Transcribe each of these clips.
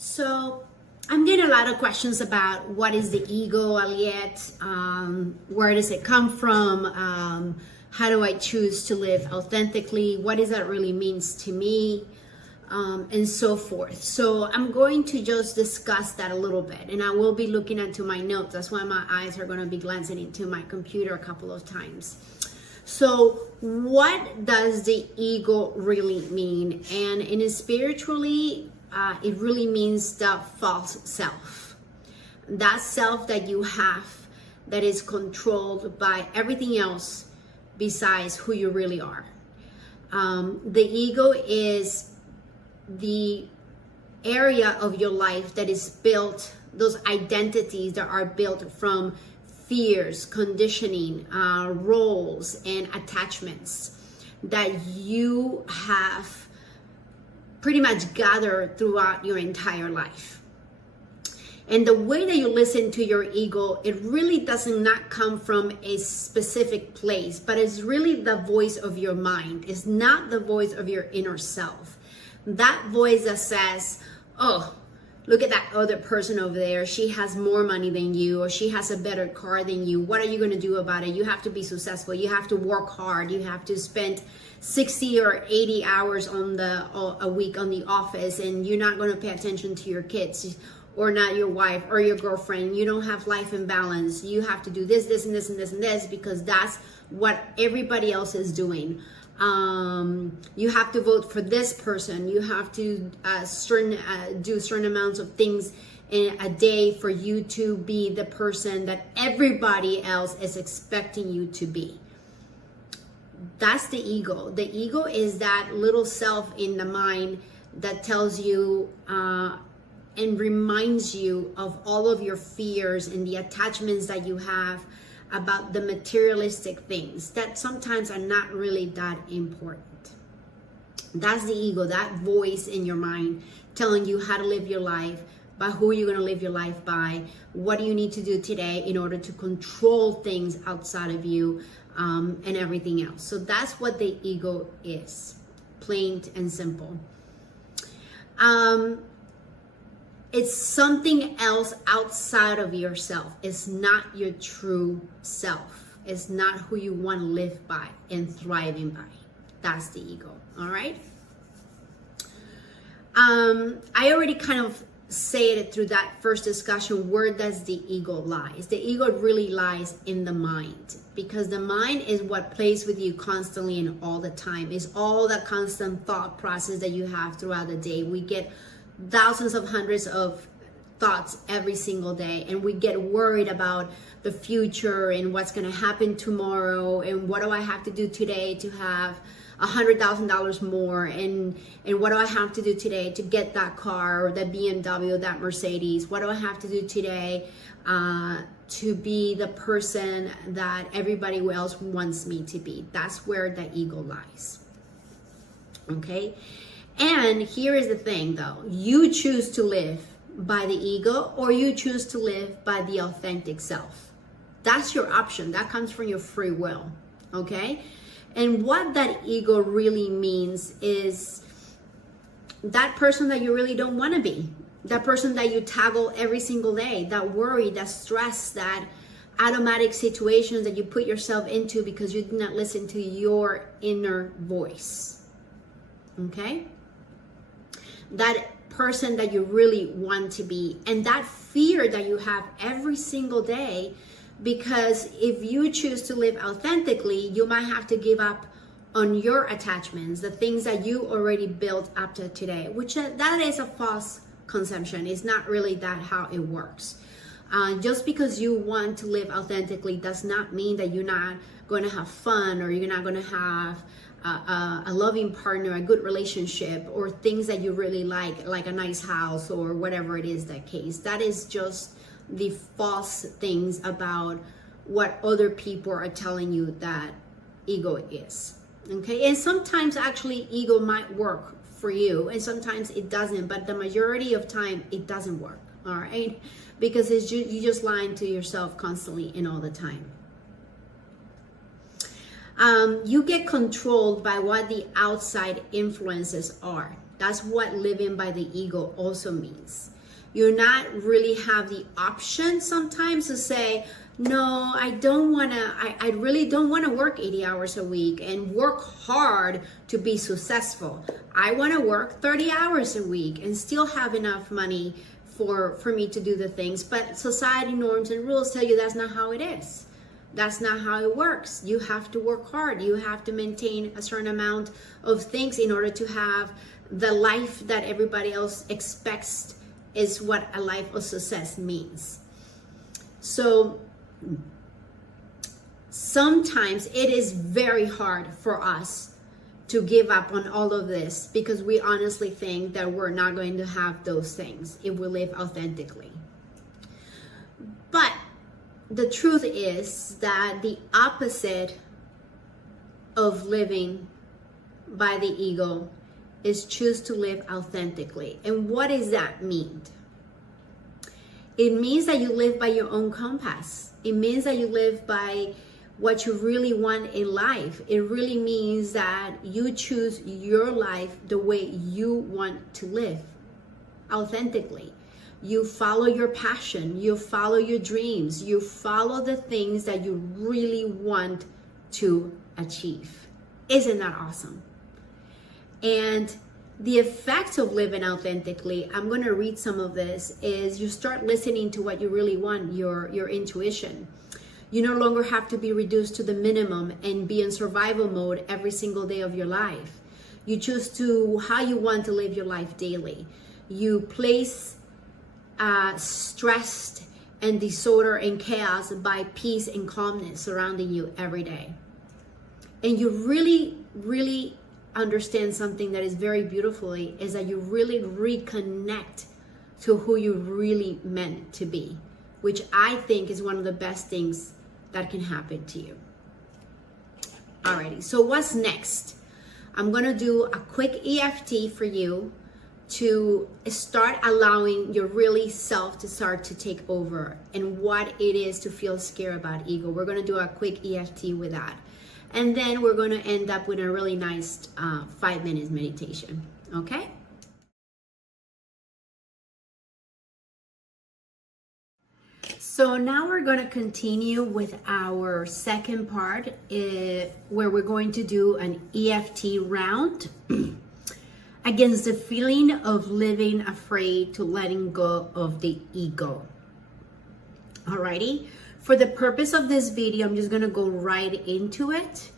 So I'm getting a lot of questions about what is the ego, Aliette? Where does it come from? How do I choose to live authentically? What does that really means to me? And so forth. So I'm going to just discuss that a little bit, and I will be looking into my notes. That's why my eyes are going to be glancing into my computer a couple of times. So what does the ego really mean? And in spiritually, it really means the false self. That self that you have that is controlled by everything else besides who you really are. The ego is the area of your life that is built, those identities that are built from fears, conditioning, roles, and attachments that you have pretty much gathered throughout your entire life. And the way that you listen to your ego, it really does not come from a specific place, but it's really the voice of your mind. It's not the voice of your inner self. That voice that says, oh, look at that other person over there. She has more money than you, or she has a better car than you. What are you going to do about it? You have to be successful. You have to work hard. You have to spend 60 or 80 hours a week on the office, and you're not going to pay attention to your kids or not your wife or your girlfriend. You don't have life in balance. You have to do this, this, and this, and this, and this, because that's what everybody else is doing. You have to vote for this person. You have to do certain amounts of things in a day for you to be the person that everybody else is expecting you to be. That's the ego. The ego is that little self in the mind that tells you and reminds you of all of your fears and the attachments that you have about the materialistic things that sometimes are not really that important. That's the ego, that voice in your mind telling you how to live your life, by who you're going to live your life by, what do you need to do today in order to control things outside of you, and everything else. So that's what the ego is, plain and simple. It's something else outside of yourself. It's not your true self. It's not who you want to live by and thriving by. That's the ego. All right. I already kind of said it through that first discussion. Where does the ego lies? The ego really lies in the mind, because the mind is what plays with you constantly and all the time. It's all that constant thought process that you have throughout the day. We get thousands of hundreds of thoughts every single day, and we get worried about the future and what's going to happen tomorrow, and what do I have to do today to have $100,000 more, and what do I have to do today to get that car or that BMW, that Mercedes? What do I have to do today to be the person that everybody else wants me to be? That's where the ego lies. Okay. And here is the thing though, you choose to live by the ego, or you choose to live by the authentic self. That's your option. That comes from your free will. Okay. And what that ego really means is that person that you really don't want to be, that person that you tackle every single day, that worry, that stress, that automatic situations that you put yourself into because you did not listen to your inner voice. Okay. That person that you really want to be, and that fear that you have every single day, because if you choose to live authentically, you might have to give up on your attachments, the things that you already built up to today, which that is a false conception. It's not really that how it works. Just because you want to live authentically does not mean that you're not going to have fun, or you're not going to have a loving partner, a good relationship, or things that you really like a nice house or whatever it is the case. That is just the false things about what other people are telling you that ego is. Okay. And sometimes actually ego might work for you, and sometimes it doesn't, but the majority of time it doesn't work. All right. Because you just lying to yourself constantly and all the time. You get controlled by what the outside influences are. That's what living by the ego also means. You're not really have the option sometimes to say, no, I really don't want to work 80 hours a week and work hard to be successful. I want to work 30 hours a week and still have enough money for me to do the things. But society norms and rules tell you that's not how it is. That's not how it works. You have to work hard. You have to maintain a certain amount of things in order to have the life that everybody else expects is what a life of success means. So sometimes it is very hard for us to give up on all of this because we honestly think that we're not going to have those things if we live authentically. But the truth is that the opposite of living by the ego is choose to live authentically. And what does that mean? It means that you live by your own compass. It means that you live by what you really want in life. It really means that you choose your life the way you want to live authentically. You follow your passion, you follow your dreams, you follow the things that you really want to achieve. Isn't that awesome? And the effect of living authentically, I'm going to read some of this, is you start listening to what you really want, your intuition. You no longer have to be reduced to the minimum and be in survival mode every single day of your life. You choose to how you want to live your life daily. You place stress and disorder and chaos by peace and calmness surrounding you every day. And you really understand something that is very beautifully is that you really reconnect to who you really meant to be, which I think is one of the best things that can happen to you. Alrighty, so what's next? I'm gonna do a quick EFT for you to start allowing your really self to start to take over and what it is to feel scared about ego. We're gonna do a quick EFT with that. And then we're gonna end up with a really nice 5 minutes meditation, okay? So now we're going to continue with our second part where we're going to do an EFT round against the feeling of living afraid to letting go of the ego. Alrighty, for the purpose of this video, I'm just going to go right into it.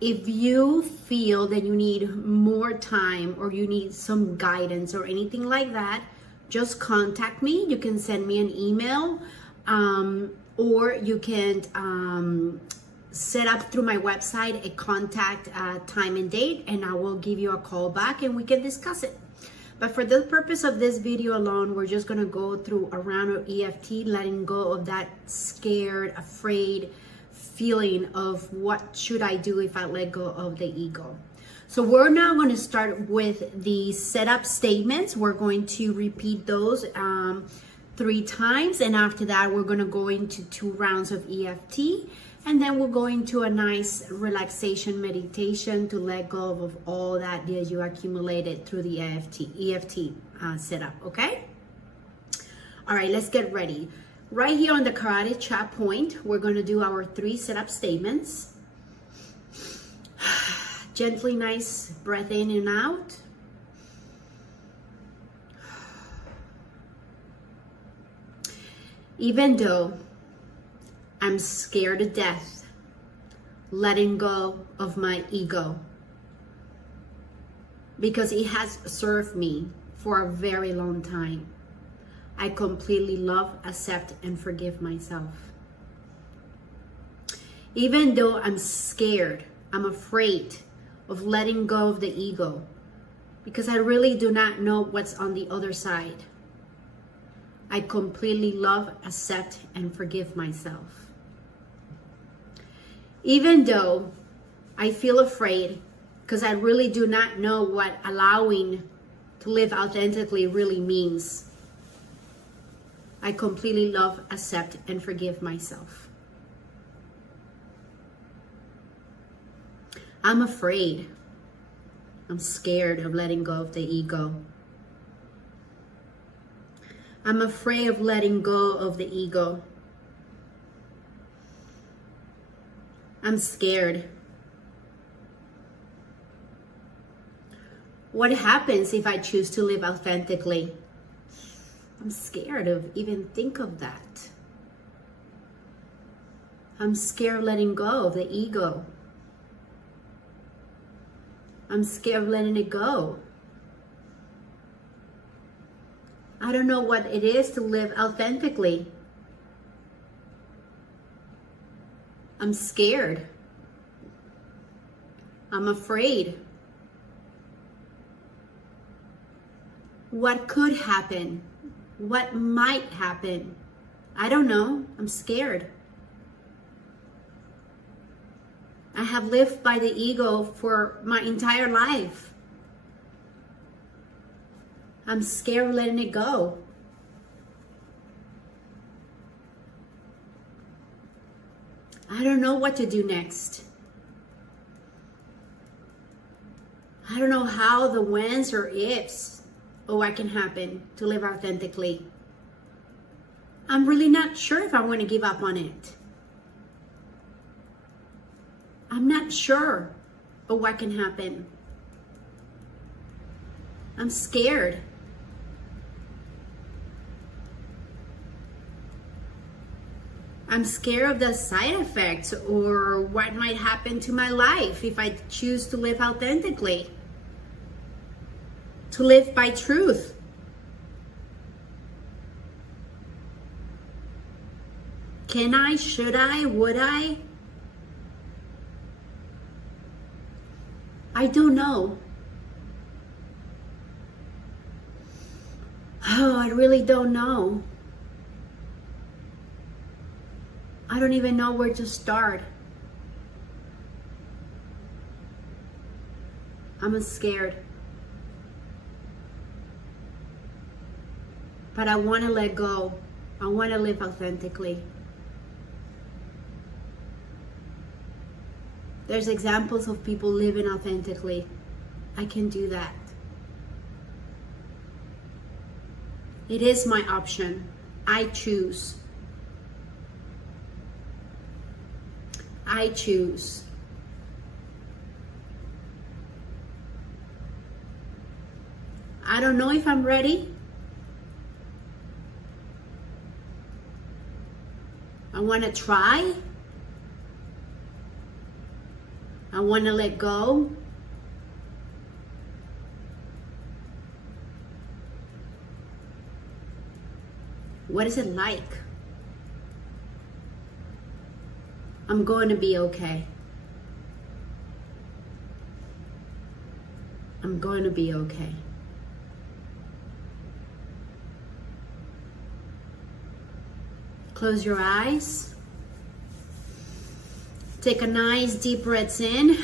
If you feel that you need more time or you need some guidance or anything like that, just contact me. You can send me an email. Or you can set up through my website a contact time and date, and I will give you a call back and we can discuss it. But for the purpose of this video alone, we're just going to go through a round of EFT, letting go of that scared, afraid feeling of what should I do if I let go of the ego. So we're now going to start with the setup statements. We're going to repeat those 3 times, and after that we're going to go into 2 rounds of EFT, and then we'll go into a nice relaxation meditation to let go of all that you accumulated through the EFT setup. Okay, all right, let's get ready. Right here on the karate chop point, we're going to do our 3 setup statements. Gently, nice breath in and out. Even though I'm scared to death, letting go of my ego, because it has served me for a very long time, I completely love, accept, and forgive myself. Even though I'm scared, I'm afraid of letting go of the ego, because I really do not know what's on the other side, I completely love, accept, and forgive myself. Even though I feel afraid because I really do not know what allowing to live authentically really means, I completely love, accept, and forgive myself. I'm afraid I'm scared of letting go of the ego. I'm afraid of letting go of the ego. I'm scared. What happens if I choose to live authentically? I'm scared of even think of that. I'm scared of letting go of the ego. I'm scared of letting it go. I don't know what it is to live authentically. I'm scared. I'm afraid. What could happen? What might happen? I don't know. I'm scared. I have lived by the ego for my entire life. I'm scared of letting it go. I don't know what to do next. I don't know how, the whens or ifs or what can happen to live authentically. I'm really not sure if I want to give up on it. I'm not sure of what can happen. I'm scared. I'm scared of the side effects or what might happen to my life if I choose to live authentically, to live by truth. Can I? Should I? Would I? I don't know. Oh, I really don't know. I don't even know where to start. I'm scared. But I want to let go. I want to live authentically. There's examples of people living authentically. I can do that. It is my option. I choose. I choose. I don't know if I'm ready. I want to try. I want to let go. What is it like? I'm going to be okay. I'm going to be okay. Close your eyes. Take a nice deep breath in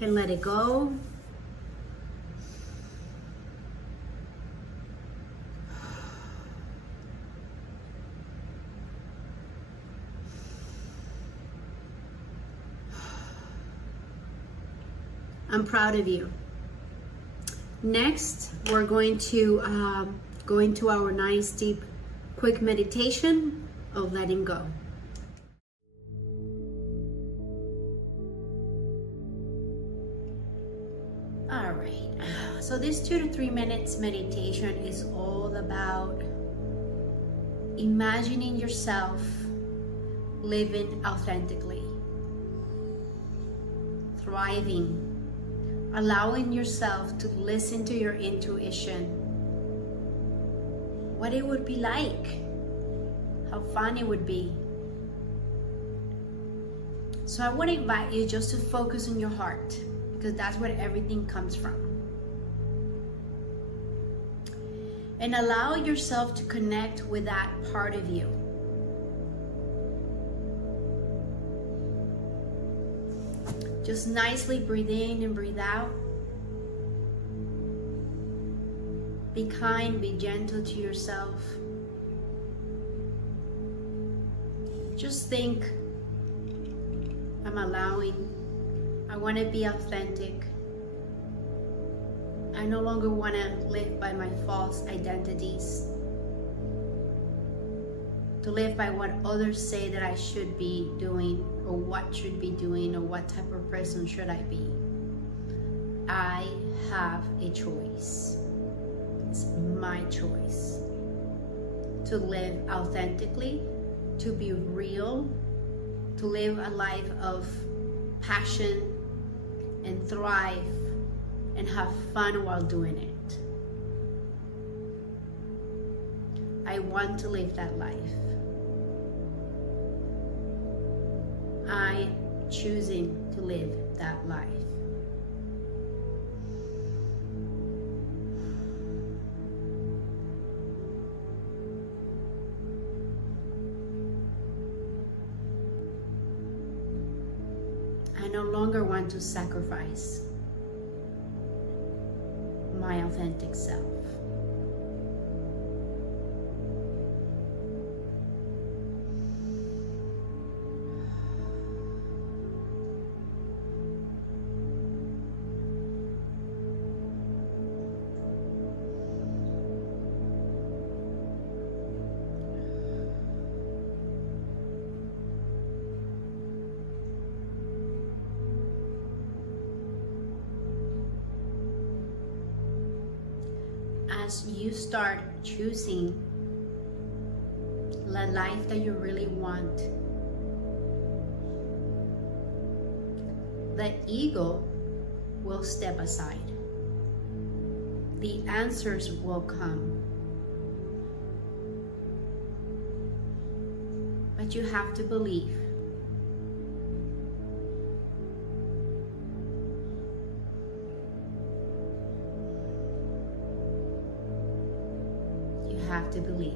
and let it go. I'm proud of you. Next, we're going to go into our nice deep quick meditation of letting go. All right, so this 2 to 3 minutes meditation is all about imagining yourself living authentically, thriving, allowing yourself to listen to your intuition, what it would be like, how fun it would be. So I want to invite you just to focus on your heart, because that's where everything comes from. And allow yourself to connect with that part of you. Just nicely breathe in and breathe out. Be kind, be gentle to yourself. Just think, I'm allowing. I want to be authentic. I no longer want to live by my false identities, to live by what others say that I should be doing, or what should be doing, or what type of person should I be. I have a choice. It's my choice to live authentically, to be real, to live a life of passion and thrive and have fun while doing it. I want to live that life. I'm choosing to live that life. I no longer want to sacrifice my authentic self. As you start choosing the life that you really want, the ego will step aside. The answers will come. But you have to believe. Have to believe.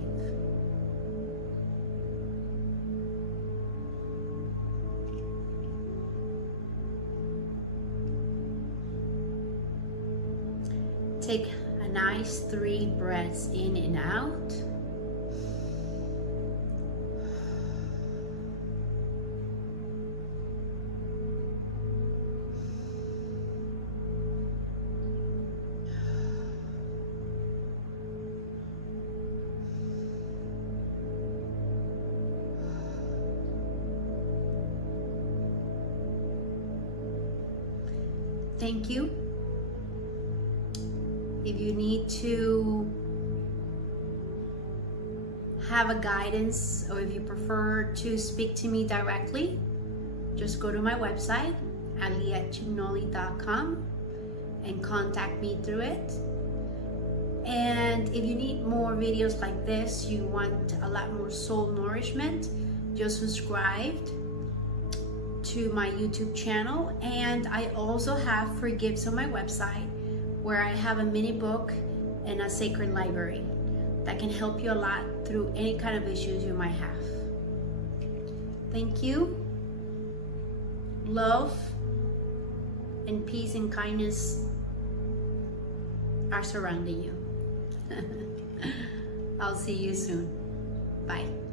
Take a nice 3 breaths in and out. Thank you. If you need to have a guidance, or if you prefer to speak to me directly, just go to my website, alietchignoli.com, and contact me through it. And if you need more videos like this, you want a lot more soul nourishment, just subscribe to my YouTube channel. And I also have free gifts on my website, where I have a mini book and a sacred library that can help you a lot through any kind of issues you might have. Thank you. Love and peace and kindness are surrounding you. I'll see you soon. Bye.